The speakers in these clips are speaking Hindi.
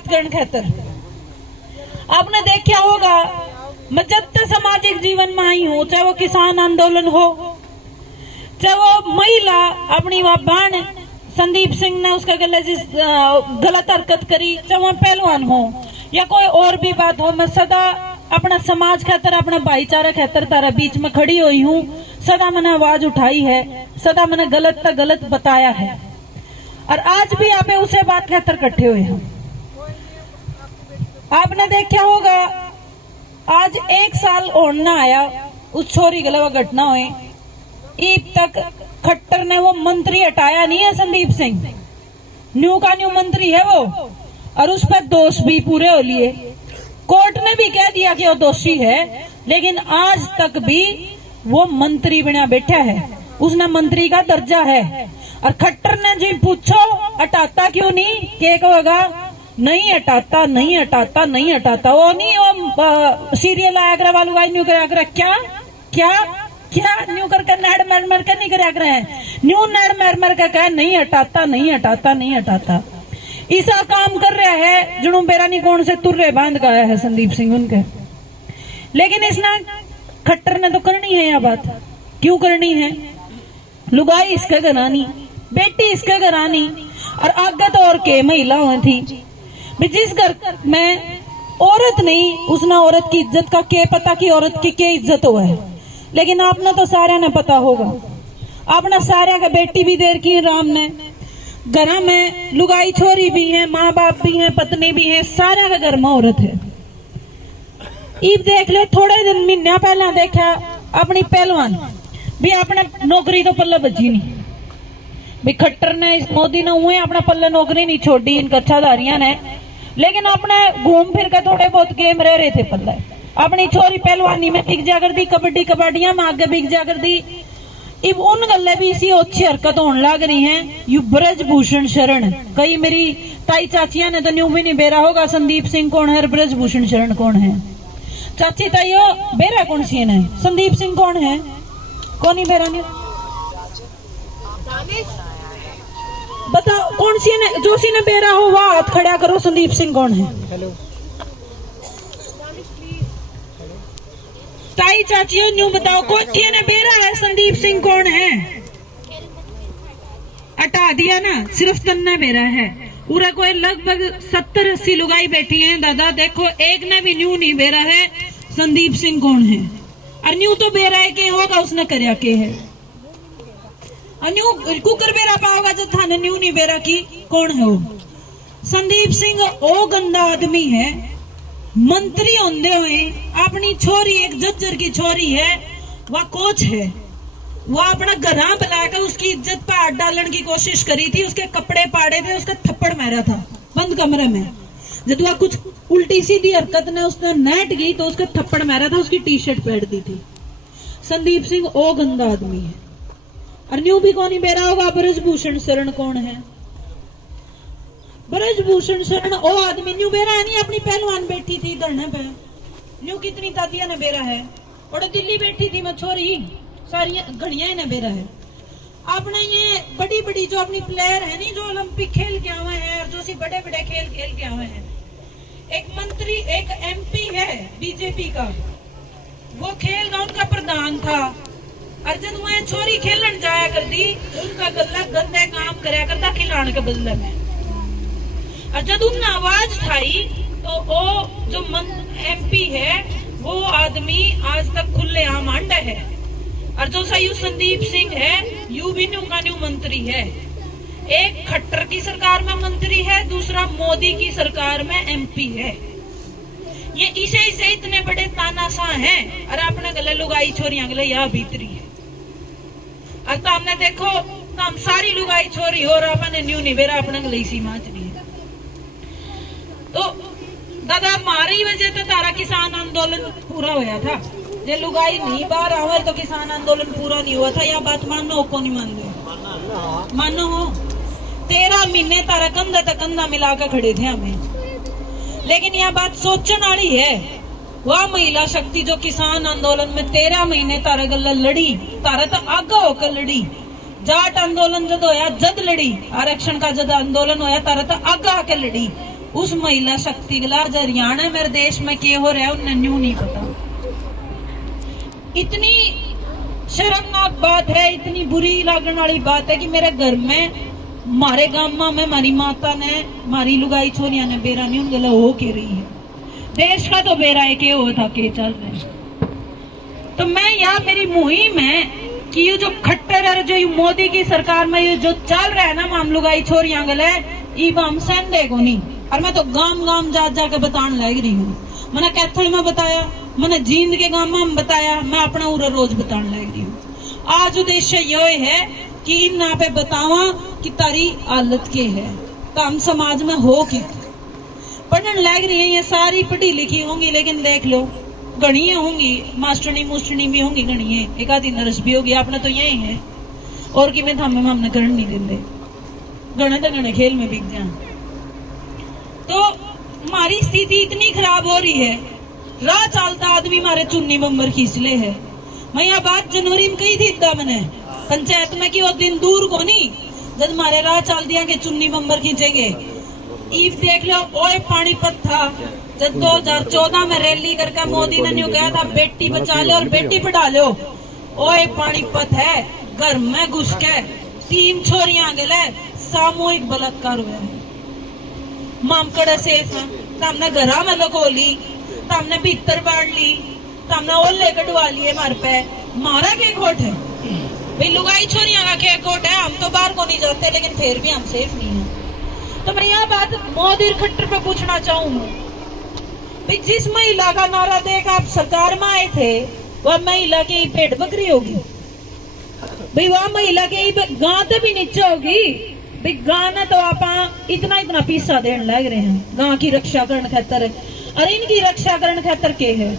बात करने खातर। आपने देखा होगा, मैं जब तक सामाजिक जीवन में आई हूँ, चाहे वो किसान आंदोलन हो, चाहे वो महिला अपनी वह बहन संदीप सिंह ने उसके गले जिस गलत हरकत करी, चाहे वो पहलवान हो या कोई और भी बात हो, मैं सदा अपना समाज खातर, अपना भाईचारा खातर तारा बीच में खड़ी हुई हूँ। सदा मैंने आवाज उठाई है, सदा मैंने गलत तक गलत बताया है, और आज भी आप उसे बात खातर इकट्ठे हुए हैं। आपने देखा होगा, आज 1 साल होना आया उस छोरी गले वो घटना हुई, अब तक खट्टर ने वो मंत्री हटाया नहीं है। संदीप सिंह न्यू का न्यू मंत्री है वो, और उस पर दोष भी पूरे हो लिए। कोर्ट ने भी कह दिया कि वो दोषी है, लेकिन आज तक भी वो मंत्री बना बैठा है, उसने मंत्री का दर्जा है। और खट्टर ने जी पूछो हटाता क्यों नहीं, क्या कहेगा, नहीं हटाता, नहीं हटाता, नहीं हटाता। वो नहीं वो सीरियल आया वालू आई न्यू करा, क्या क्या क्या न्यू करके नेड़ मर मर के नहीं करा रहे हैं, न्यू नेड़ मर मर के कह नहीं हटाता, नहीं हटाता, नहीं हटाता। ऐसा काम कर रहा है जुनू बेरा नहीं कौन से तुर्रे बांध का आया है संदीप सिंह उनके। लेकिन इसने खट्टर ने तो करनी है यह बात। क्यों करनी है? लुगाई इसके घरानी, बेटी इसके घरानी, और आगे तो और के महिला हुई थी। जिस घर में औरत नहीं, उसने औरत की इज्जत का क्या पता कि औरत की क्या इज्जत हुआ है। लेकिन आपने तो सारे ने पता होगा, आपने सारे का बेटी भी देर की राम ने, घर में लुगाई छोरी भी है, माँ बाप भी है, पत्नी भी है, सारा का घर में औरत है। इब देख लो, थोड़े दिन महीना पहला देखा अपनी पहलवान भी अपने नौकरी तो पल्ले बची नहीं भी। खट्टर ने इस मोदी ने हुए अपना पल्ले नौकरी नहीं छोड़ी इन कच्चाधारियां ने, लेकिन अपने घूम फिर के थोड़े बहुत गेम रह रहे थे पल्ले। अपनी छोरी पहलवानी में बिक जा कर दी, कबड्डी कबाडियां में आगे बिक जा कर दी। इब उन गल्ले भी इसी अच्छी हरकत होने लग रही हैं। यू ब्रजभूषण शरण, कई मेरी ताई चाचियां ने तो न्यू भी नहीं बेरा होगा संदीप सिंह कौन है और ब्रजभूषण शरण कौन है। चाची ताइयो बेरा कौन सी है, संदीप सिंह कौन है, कौन ही बेरा नहीं बताओ, कौन सी ने, जो सी ने बेरा हो वह हाथ खड़ा करो, संदीप सिंह कौन है। हेलो ताई चाचियों न्यू बताओ, कौन सी ने बेरा है, संदीप सिंह कौन है। हटा दिया ना, सिर्फ तन्ना बेरा है। पूरा कोई लगभग 70-80 लुगाई बैठी हैं। दादा देखो, एक ने भी न्यू नहीं बेरा है संदीप सिंह कौन है। और न्यू तो बेरा है के होगा उसने करया के है, न्यू कुकर बेरा पाओगा जब थाने न्यू नहीं बेरा की कौन है वो। संदीप सिंह ओ गंदा आदमी है, मंत्री होंदे हुए अपनी छोरी, एक जज्जर की छोरी है, वह कोच है, वह अपना घरा बुलाकर उसकी इज्जत पर हाथ डालने की कोशिश करी थी, उसके कपड़े पाड़े थे, उसका थप्पड़ मारा था बंद कमरे में। जब वह कुछ उल्टी सीधी हरकत ने उसने नेट गई तो उसका थप्पड़ मारा था, उसकी टी शर्ट पहन दी थी। संदीप सिंह ओ गंदा आदमी है। और न्यू भी कौन ही बेरा होगा, ब्रजभूषण शरण कौन है। ब्रजभूषण शरण ओ आदमी न्यू बेरा है नहीं, अपनी पहलवान बैठी थी धरने पे। न्यू कितनी तातिया ने बेरा है, और दिल्ली बैठी थी मैं छोरी, सारी घड़िया ने बेरा है। आपने ये बड़ी बड़ी जो अपनी प्लेयर है नहीं, जो ओलंपिक खेल के आए हैं और जो सी बड़े बड़े खेल खेल के आए हैं, एक मंत्री, एक MP है बीजेपी का, वो खेल का उनका प्रधान था। और जब वह छोरी खेलन जाया कर दी, उनका गला गंदे काम करया करता खिलाने के बदले में। और जब उनने आवाज उठाई तो वो जो MP है वो आदमी आज तक खुले आम आंडा है। और जो सही संदीप सिंह है, यू भी न्यू का न्यू मंत्री है। एक खट्टर की सरकार में मंत्री है, दूसरा मोदी की सरकार में MP है। ये इसे इतने बड़े तानाशाह हैं, और अपने गले लुगाई छोरियां गले यहाँ भीतरी है। और तो हमने देखो तो हम सारी लुगाई छोरी हो रहा, मैंने न्यू नहीं बेरा अपने गले इसी माच नहीं है। तो दादा हमारी वजह तो तारा किसान आंदोलन पूरा होया था। जे लुगाई नहीं बाहर आवे तो किसान आंदोलन पूरा नहीं हुआ था। यह बात मानो हो को नहीं मान लो, मानो हो। 13 महीने तारा कंधा तक कंधा मिलाकर खड़े थे हमें। लेकिन यह बात सोचने वाली है, वह महिला शक्ति जो किसान आंदोलन में 13 महीने तारा गल्ला लड़ी, तारा तो आगा होकर लड़ी। जाट आंदोलन जद होया जद लड़ी, आरक्षण का जद आंदोलन होया तारा तो आगा आके लड़ी। उस महिला शक्ति गला जो हरियाणा मेरे देश में के हो रहा है उन्हें न्यू नहीं पता। इतनी शर्मनाक बात है, इतनी बुरी लागण वाली बात है कि मेरे घर में, मारे गांव में मारी माता ने, मारी लुगाई छोरिया ने बेरा नहीं उन गला हो के रही है। देश का तो बेरा है के हो था के चल रहे। तो मैं यहाँ मेरी मुहिम है कि ये जो खट्टर है, जो मोदी की सरकार में ये जो चल रहा है ना माम लुगाई छोरिया गले, ई हम सहन देगो नहीं। और मैं तो गांव गांव जा जाके बताने लग रही हूँ। मैंने कैथल में बताया, मैंने जींद के गांव में बताया, मैं अपना उरा रोज बताने लग रही हूँ। आज उद्देश्य ये है कि इन पे बतावा कि तारी हालत के है, तो हम समाज में हो कि पढ़ने लग रही है। ये सारी पढ़ी लिखी होंगी, लेकिन देख लो गणिया होंगी, मास्टरनी मुस्टरनी भी होंगी, गणिये एक आधी नर्स भी होगी। अपने तो यही है और कि मैं थामे में हमने करण नहीं देंगे, गणे तो गणे खेल में बिक जाए। तो हमारी स्थिति इतनी खराब हो रही है, राह चलता आदमी हमारे चुन्नी बम्बर खींच ले है। मैं यह बात जनवरी में कही थी इतना मैंने पंचायत में कि वो दिन दूर को नहीं जब हमारे राह चल दिया के चुन्नी बम्बर खींचेंगे। ईव देख लो, ओए पानीपत था जब 2014 में रैली करके मोदी ने न्यू कहा था बेटी बचा लो और बेटी पढ़ा लो। ओए पानीपत है, घर में घुस के 3 छोरियां गले, सामूहिक बलात्कार हुआ। मामकड़ा सेफ है, हमने घरा में लगोली, हमने भीतर बाढ़ ली, हमने ओले कटवा लिए मार पे। मारा के कोट है भाई, लुगाई छोरियां का क्या कोट है। हम तो बाहर को नहीं जाते, लेकिन फिर भी हम सेफ नहीं है। तो मैं यह बात मोदी खट्टर पे पूछना चाहूंगा भाई, जिस महिला का नारा देख आप सरकार में आए थे, वह महिला की पेट बकरी होगी भाई, वह महिला के गांव भी नीचे होगी भाई। गांव ने तो आप इतना इतना पीसा देने लग रहे हैं गांव की रक्षा करने खातर। और इनकी रक्षा करने खातर के है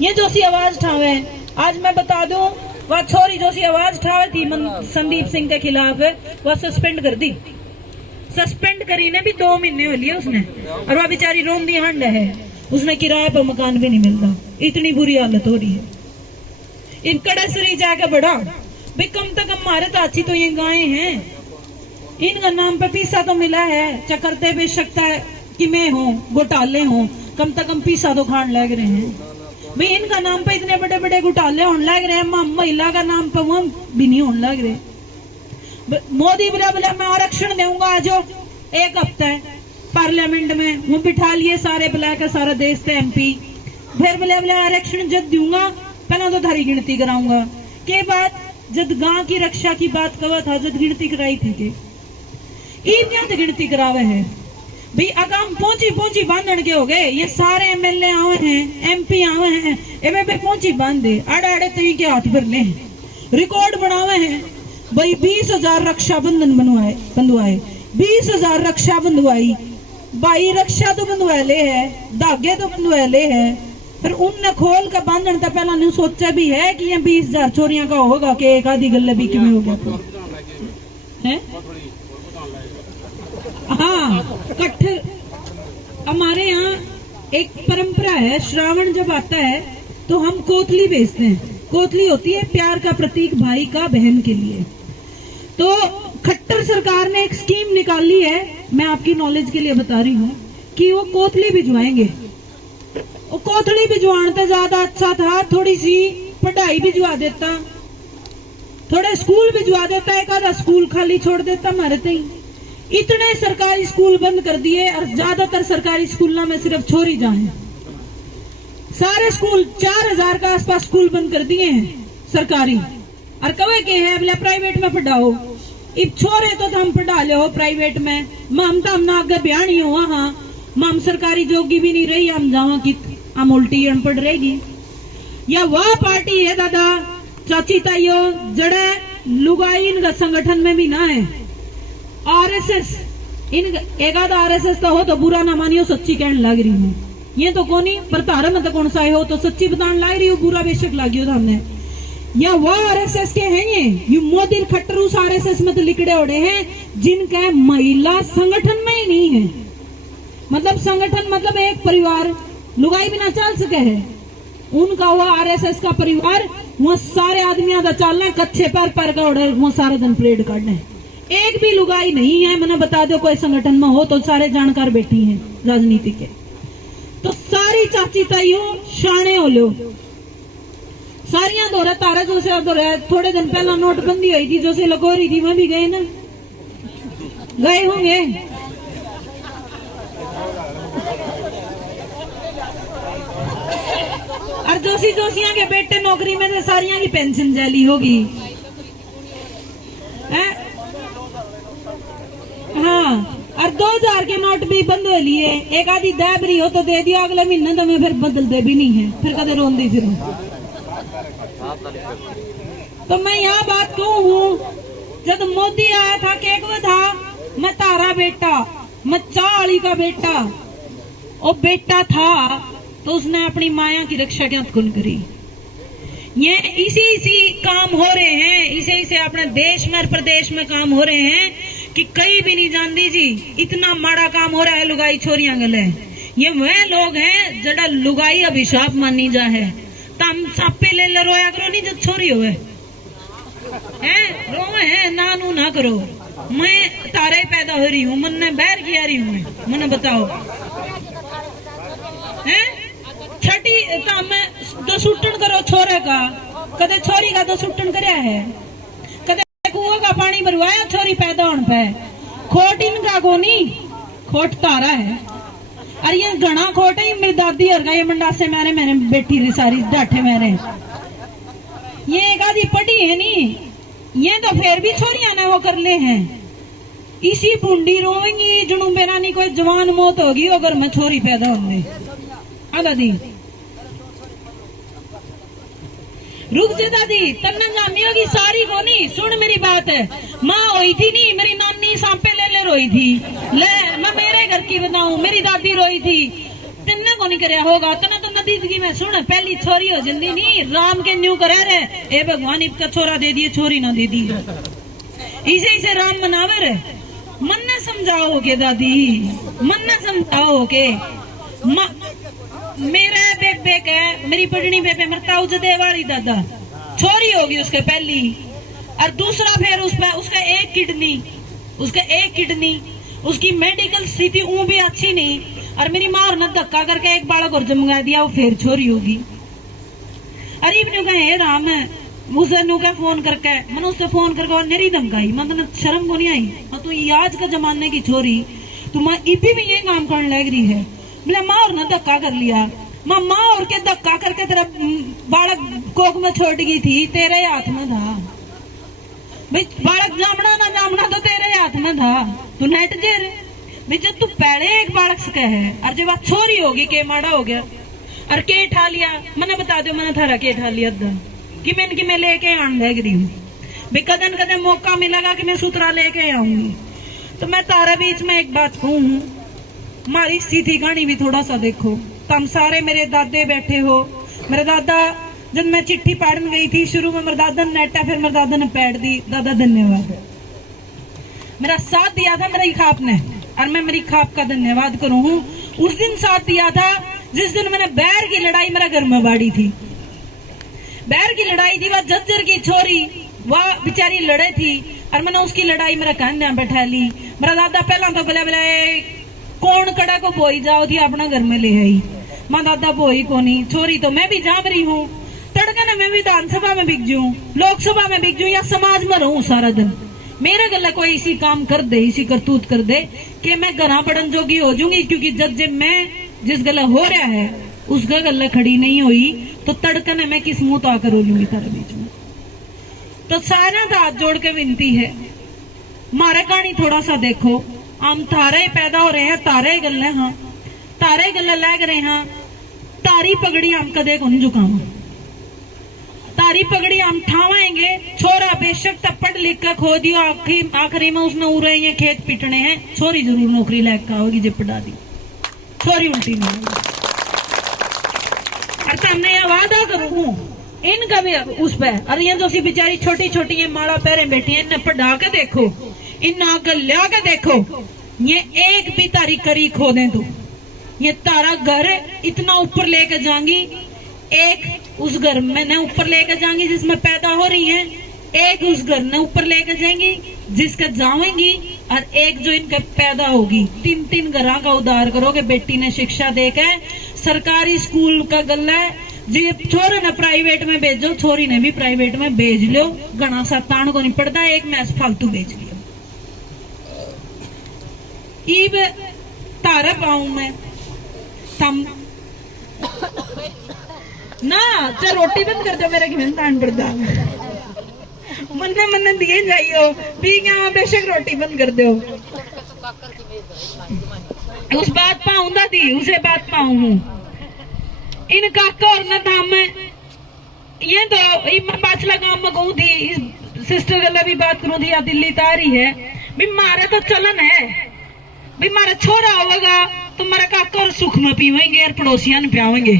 ये जो सी आवाज ठावे। आज मैं बता दूं, वह छोरी जो सी आवाज ठावे थी संदीप सिंह के खिलाफ, वह सस्पेंड कर दी। सस्पेंड करी ने भी 2 महीने हो लिए उसने, और वह बेचारी रोंदी हंड है, उसने किराए पर मकान भी नहीं मिलता। इतनी बुरी हालत हो रही है। इन कड़सरी जाके बढ़ा भाई, कम से कम हमारे तो अच्छी तो ये गायें हैं, इनका नाम पे पीसा तो मिला है। चकरते बेशकता है कि मैं हूँ, घोटाले हूँ, कम से कम पीसा तो खान लग रहे हैं भाई। इनका नाम पे इतने बड़े बड़े घोटाले होने लग रहे हैं, महिला का नाम पे वो भी नहीं होने लग रहे। मोदी बोला मैं आरक्षण दूंगा, आज 1 हफ्ता है पार्लियामेंट में वो बिठा लिए सारे बुला के, सारा देश से MP। फिर बोले आरक्षण जब दूंगा पहला तो थारी गिनती कराऊंगा। के बाद जब गांव की रक्षा की बात कहा था, जब गिनती कराई थी के तो गिनती करावे है भाई। अगाम पहुंची बांधन के हो गए, ये सारे MLA आवे हैं, MP आवे हैं, एवे पे पहुंची बांधे आड़े आड़े तई के हाथ भर ले रिकॉर्ड बनावे हैं भाई। 20,000 रक्षा बंधन बंधवाए 20,000 रक्षा बंधवाई भाई। रक्षा तो बंधवा ले है, धागे तो बंधवा ले है, पर उनने खोल का बांधन तो पहला नहीं सोचा भी है कि ये 20,000 छोरियां का होगा कि एक आधी गल्ले भी किमें हो गया तो है। हाँ, कट्ठर हमारे यहाँ एक परंपरा है, श्रावण जब आता है तो हम कोतली बेचते हैं। कोतली होती है प्यार का प्रतीक भाई का बहन के लिए। तो खट्टर सरकार ने एक स्कीम निकाली है, मैं आपकी नॉलेज के लिए बता रही हूँ कि वो कोतली भिजवाएंगे। वो कोतली भिजवाना ज्यादा अच्छा था, थोड़ी सी पढ़ाई भिजवा देता, थोड़े स्कूल भिजवा देता, एक आधा स्कूल खाली छोड़ देता हमारे तई। इतने सरकारी स्कूल बंद कर दिए, और ज्यादातर सरकारी स्कूलों में सिर्फ छोरी जाए। सारे स्कूल 4000 के आसपास स्कूल बंद कर दिए हैं सरकारी, और कवे के है बोले प्राइवेट में पढ़ाओ। इब छोरे तो हम पढ़ा ले हो प्राइवेट में, हम तो हम आगे बयान ही हुआ। हाँ, हम सरकारी जोगी भी नहीं रही, हम जावा की हम उल्टी अनपढ़ रहेगी। या वह पार्टी है दादा चाची ताइयो जड़े लुगाई इनका संगठन में भी ना है। RSS इन एक आधा RSS तो हो तो बुरा ना मानियो, सच्ची कहने लग रही हूँ। ये तो कोनी पर तारा में तो कौन सा हो तो सच्ची बताने लग रही हूँ, बुरा बेशक लागियो था हमने। या वह RSS के हैं ये मोदी खट्टर उस RSS में तो लिकड़े उड़े हैं जिनका महिला संगठन में ही नहीं है। मतलब संगठन मतलब एक परिवार लुगाई बिना चल सके है, उनका हुआ RSS का परिवार, वो सारे आदमी आधा चलना कच्चे पर का उड़े, वो सारा दिन परेड करना है। एक भी लुगाई नहीं है। मैंने बता दो कोई संगठन में हो तो सारे जानकार बैठी हैं राजनीति के। तो सारी चाची ताइयों शाणे हो लो, सारियां दौरा तारा जो से दौरा। थोड़े दिन पहला नोटबंदी हुई थी, जो से लगो रही थी, वहां भी गए ना, गए होंगे। और जोशिया के बेटे नौकरी में से सारियां की पेंशन जैली होगी। हाँ, और 2000 के नोट भी बंद हो लिए। एक आधी दैबरी हो तो दे दिया, अगले महीने तो मैं फिर बदलते भी नहीं है, फिर कदे रोंदी फिर। तो मैं यहाँ बात कहूँ हूँ, जब मोदी आया था केक वो था, मैं तारा बेटा, मैं चाली का बेटा, वो बेटा था तो उसने अपनी माया की रक्षा क्या कौन करी। ये इसी काम हो रहे हैं, इसे अपने देश में और प्रदेश में काम हो रहे हैं कि कहीं भी नहीं जानती जी इतना माड़ा काम हो रहा है लुगाई छोरियां गले। ये वह लोग हैं जड़ा लुगाई अभिशाप मानी जा है। तम सापे ले रोया करो नहीं जब छोरी होवे हैं, रोवे हैं नानू ना करो। मैं तारे पैदा हो रही हूँ, मन ने बैर किया रही हूँ, मैंने बताओ हैं। छठी मैं तो सुटन करो छोरे का, कदे छोरी का तो सुटन करया है, कदे कुआं का पानी भरवाया छोरी पैदा होने पे। खोट इनका को नहीं, खोट तारा है। और ये घना खोट है, मेरी दादी और ये मंडासे मैंने बैठी रही सारी डाठे मेरे। ये एक आधी पढ़ी है नहीं, ये तो फिर भी छोरियां ने वो कर ले हैं। इसी बूंदी रोएंगी जुनू बेरा नहीं कोई जवान मौत होगी अगर मैं छोरी पैदा होंगे। दादी रुक जा दादी, तन्ने जामी होगी सारी को नहीं, सुन मेरी बात है। माँ हुई थी नहीं, मेरी नानी सांपे ले रोई थी। ले मैं मेरे घर की बताऊं, मेरी दादी रोई थी, तिन्ने को नहीं करया होगा। तने तो नदी की मैं सुन पहली छोरी हो जल्दी नहीं, राम के न्यू करे रे, ए भगवान इसका छोरा दे दिए छोरी ना दे दी, इसे राम मनावे रे। मन ने समझाओ के दादी, मन ने समझाओ के मेरा बेबे के, मेरी पटनी बेबे मरता उजदे वाली दादा छोरी होगी उसके पहली, और दूसरा फिर उसका एक किडनी, उसकी मेडिकल स्थिति ऊ भी अच्छी नहीं। और मेरी माँ और न धक्का करके एक बालक और जमगा दिया, वो फिर छोरी होगी। अरे इब्ने कहे राम उसे नु का फोन करके, मैंने उससे फोन करके और नेरी धमकाई। मैं शर्म को नहीं आई, मैं तू आज का जमाने की छोरी, तू माँ इबी भी ये काम करने लग रही है। बोले माँ और ने धक्का कर लिया, माँ और के धक्का करके तेरा बालक कोक में छोड़ गई थी, तेरे हाथ में था भाई। बालक जामना ना जामना तो तेरे हाथ में था, तू नेट जे भाई। जब तू पहले एक बालक सके है और जब आप छोरी होगी के माड़ा हो गया और के ठा लिया, मैंने बता दो मैंने थारा के ठा लिया कि मैं लेके आन लग रही हूँ भाई। कदन कदन मौका मिलेगा कि मैं सूत्रा लेके आऊंगी। तो मैं तारा बीच में एक बात कहूँ, हमारी स्थिति कहानी भी थोड़ा सा देखो। तुम सारे मेरे दादे बैठे हो, मेरा दादा जब मैं चिट्ठी पढ़ने गई थी शुरू में मेरे दादा ने नेटा, फिर मेरे दादा ने पैड दी। दादा धन्यवाद, मेरा साथ दिया था मेरी खाप ने, और मैं मेरी खाप का धन्यवाद करूँ। उस दिन साथ दिया था जिस दिन मैंने बैर की लड़ाई मेरा घर में बाड़ी थी। बैर की लड़ाई थी, वह जज्जर की छोरी वह बेचारी लड़े थी और मैंने उसकी लड़ाई मेरा कहने बैठा ली। मेरा दादा पहला तो बोले कौन कड़ा को बोई जाओ थी अपना घर में ले आई। माँ दादा बोई को नहीं, छोरी तो मैं भी जाम रही हूँ। तड़का ने मैं विधानसभा में बिक जाऊं, लोकसभा में बिक जाऊं, या समाज में रहूं सारा दिन। मेरे गला कोई इसी काम कर दे, इसी करतूत कर दे कि मैं घरा पड़न जोगी हो जाऊंगी। क्योंकि जब मैं जिस गला हो रहा है उसका गला खड़ी नहीं हुई तो तड़का ने मैं किस मुंह तो आकर बोलूंगी तारे बीच में। तो सारा का हाथ जोड़ के विनती है, मारा कहानी थोड़ा सा देखो। हम तारे पैदा हो रहे हैं, तारे गले, हाँ तारे गले लग रहे हैं। तारी पगड़ी हम कदे को नहीं झुकावा, तारी पगड़ी हम ठावाएंगे। छोरा बेशक तब पढ़ लिख कर खो दियो, आखिरी में उसने उड़े ये खेत पीटने हैं। छोरी जरूर नौकरी लैक होगी जब पढ़ा दी, छोरी उल्टी नहीं होगी। और मैं वादा करूँ इनका भी उस पर, और ये जो सी बेचारी छोटी छोटी ये माड़ा पैरे बैठी है, इन्हें पढ़ा के देखो, इन आगे लिया के देखो, ये एक भी तारी करी खो दे तो ये तारा घर इतना ऊपर लेके जाएंगी। एक उस घर में ने ऊपर लेके जाएंगी जिसमें पैदा हो रही है, एक उस घर ने ऊपर लेके जाएंगी, जिसका जावेंगी और एक जो इनका पैदा होगी, 3-3 घरों का उद्धार करोगे। बेटी ने शिक्षा देकर सरकारी स्कूल का गला है जी, छोरे ने प्राइवेट में भेजो, छोरी ने भी प्राइवेट में भेज लो, घना सा तान को नहीं पड़ता, एक मैच फालतू भेज लियो। ईब तारा पाऊं मैं तम ना चाहे रोटी बंद कर दो, मेरे घर तान पड़ता मन्ने दिए जाइयो भी क्या, बेशक रोटी बंद कर दो। उस बात पाऊं दादी, उसे बात पाऊं हूं इन काका और न धाम में ये तो पाछला काम में कहूं थी, सिस्टर गला भी बात करूं थी, या दिल्ली तारी है भी मारा तो चलन है भी मारा छोरा होगा तो मारा काका और सुख में पीवेंगे और पड़ोसियां ने पियावेंगे,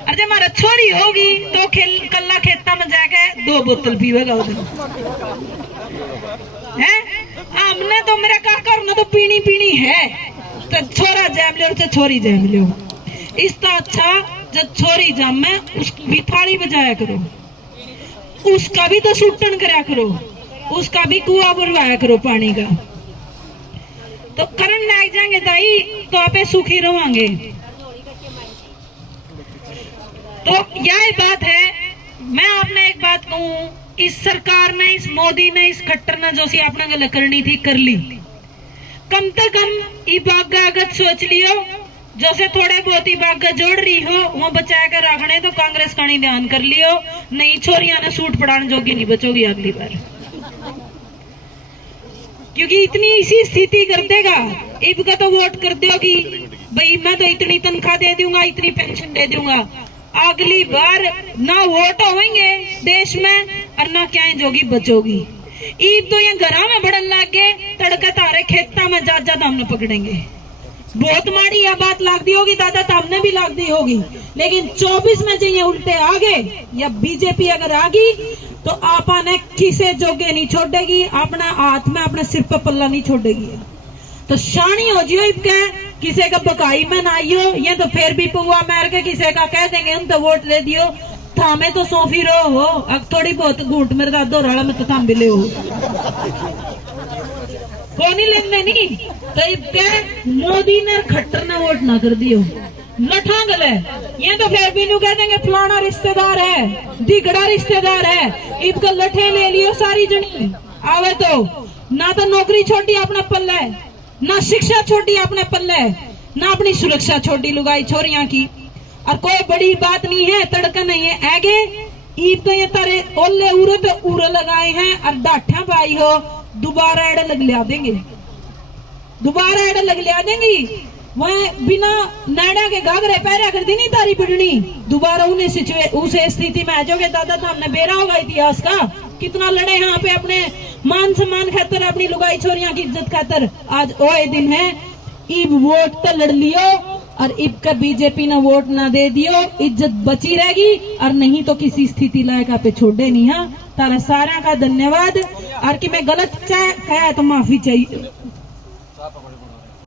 और जब मारा छोरी होगी तो कल्ला खेता में जाके 2 बोतल पीवेगा उधर है। हमने तो मेरा काका और न तो पीनी है, तो छोरा जैम लियो तो छोरी जैम लियो। इसका अच्छा जब छोरी जमे उसकी भी थाली बजाया करो, उसका भी तो सूटन करा करो, उसका भी कुआं भरवाया करो पानी का, तो करंट लग जाएंगे दाई तो आप सुखी रहोगे। तो यही बात है। मैं आपने एक बात कहूं, इस सरकार ने, इस मोदी ने, इस खट्टर ने जो सी आपने गलत करनी थी कर ली, कम से कम ई बागत सोच लियो, जो से थोड़े बहुत ही बागा जोड़ रही हो वो बचा कर रखने, तो कांग्रेस का नहीं ध्यान कर लियो, नहीं छोरियां ने सूट पड़ाने जोगी नहीं बचोगी अगली बार, क्योंकि इतनी इसी स्थिति कर देगा। ईद का तो वोट कर दोगी भाई, मैं तो इतनी तनख्वाह दे दूंगा, इतनी पेंशन दे दूंगा, अगली बार ना वोट होंगे देश में और ना क्या जोगी बचोगी। ईद तो ये घरा में बढ़न लग गए, तड़का तारे खेता में जा हमने पकड़ेंगे। बहुत माड़ी यह बात लाग दी होगी दादा, तो हमने भी लाग दी होगी, लेकिन 24 में चाहिए उल्टे आ गए या बीजेपी अगर आ गई तो आपा ने किसे जोगे नहीं छोड़ेगी, अपना हाथ में अपने सिर पर पल्ला नहीं छोड़ेगी। तो शानी हो जियो, किसी का बकाई में ना आइयो, ये तो फिर भी पुआ मार के किसी का कह देंगे हम तो वोट दे दियो, थामे तो सोफी रो हो, अब थोड़ी बहुत घूट मेरे दादो राला में तो थाम भी ले हो को नहीं लेने नहीं। तो मोदी ने खट्टर ने वोट ना कर दियो, लठा गले, ये तो फिर भी कह देंगे फलाना रिश्तेदार है, दिगड़ा रिश्तेदार है, इनका लठे ले लियो सारी जनी आवे, तो ना तो नौकरी छोड़ी अपना पल्ले, ना शिक्षा छोड़ी अपने पल्ले, ना अपनी सुरक्षा छोड़ी लुगाई छोरियां की। और कोई बड़ी बात नहीं है, तड़का नहीं है आगे, ईद तो ये तारे ओले उरे पे उरे लगाए हैं और डाठा पाई हो, दोबारा एड लग लिया देंगे, दोबारा एड लग लिया देंगी। वह बिना नैडा के घाघरे पैरा कर दी नहीं तारी पिटनी, दोबारा उन्हें उसे स्थिति में आ जाओगे। दादा तो हमने बेरा होगा इतिहास का, कितना लड़े यहाँ पे अपने मान सम्मान खातर, अपनी लुगाई छोरियां की इज्जत खातर। आज ओए दिन है, इब वोट तो लड़ लियो और इब का बीजेपी ने वोट ना दे दियो, इज्जत बची रहेगी, और नहीं तो किसी स्थिति लायक पे छोड़े नहीं। हाँ, तारा सारा का धन्यवाद। और कि मैं गलत कहा तो माफी चाहिए।